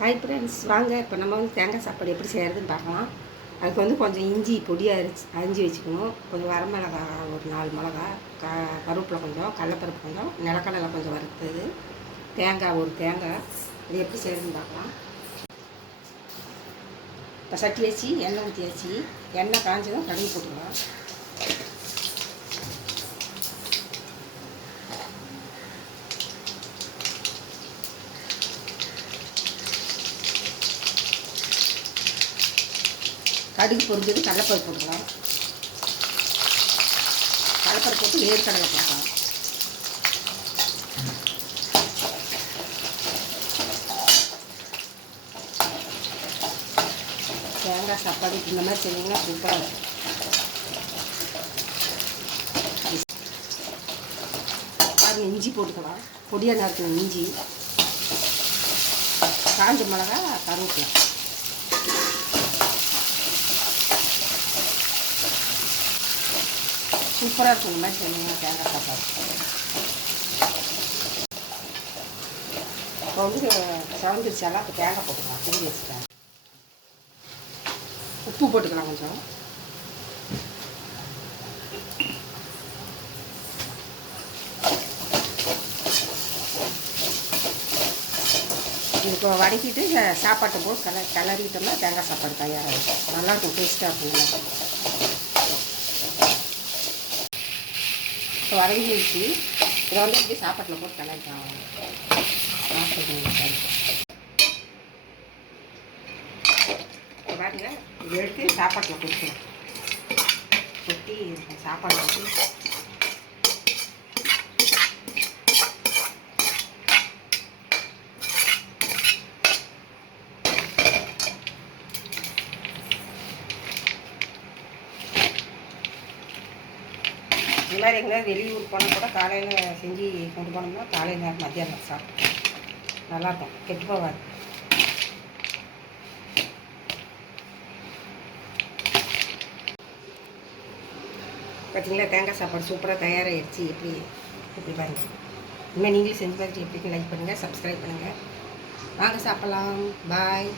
Hi friends வாங்க. இப்போ நம்ம வந்து தேங்காய் சாப்பாடு எப்படி செய்கிறதுன்னு பார்க்கலாம். அதுக்கு வந்து கொஞ்சம் இஞ்சி பொடியாக அரிச்சு அரிஞ்சு வச்சுக்கணும். கொஞ்சம் வரமிளகா ஒரு நாலு மிளகா க கருவேப்பிலை கொஞ்சம் கடலப்பருப்பு கொஞ்சம் நிலக்கடலை கொஞ்சம் வறுத்தது தேங்காய் ஒரு தேங்காய். இது எப்படி செய்கிறதுன்னு பார்க்கலாம். இப்போ சட்டி வச்சு எண்ணெய் ஊற்றி வச்சு எண்ணெய் காஞ்சதும் கடுகு போட்டுக்கலாம். கடுகு பொரிஞ்சது கடலைப்பருப்பு போட்டுக்கலாம். கடலைப்பருப்பு போட்டு வேர்க்கடலை போட்டுக்கலாம். தேங்காய் சாப்பாடு இந்த மாதிரி செஞ்சீங்கன்னா சூப்பராக இருக்கும். இஞ்சி போட்டுக்கலாம். பொடியாக நறுக்கணும் இஞ்சி. காஞ்ச மிளகா கருவேப்பிலை. சூப்பராக இருக்கும் இந்த மாதிரி செஞ்சீங்கன்னா தேங்காய் சாப்பாடு இப்போ வந்து சவந்துருச்சாலாம் இப்போ தேங்காய் போட்டுக்கலாம் திரும்பி வச்சுட்டேன் உப்பு போட்டுக்கலாம் கொஞ்சம் இப்போ வதக்கிட்டு சாப்பாட்டை போட்டு கல கிளறிட்டோம்னா தேங்காய் சாப்பாடு தயாராகும் நல்லாயிருக்கும் டேஸ்ட்டாக இருக்கும் இப்போ வதங்கிடுச்சு இதை வந்து இப்படி சாப்பாட்டில் போட்டு கிளறிக்கலாம் இப்போ பாருங்க. இதை எடுத்து சாப்பாட்டில் கொடுக்கலாம் கொட்டி சாப்பாடு வச்சு இந்த மாதிரி எங்கேயாவது வெளியூர் போனால் கூட காலையில் செஞ்சு கொண்டு போனோம்னா காலையில் நேரம் மத்தியானம் சாப்பிடும் நல்லாயிருக்கும். கெட்டு போகாது. பார்த்தீங்களா? தேங்காய் சாப்பாடு சூப்பராக தயாராகிடுச்சு. எப்படி எப்படி பாருங்கள் இனிமேல் நீங்களும் செஞ்சு பார்த்துட்டு எப்படி லைக் பண்ணுங்கள் சப்ஸ்கிரைப் பண்ணுங்கள் வாங்க சாப்பிட்லாம். பாய்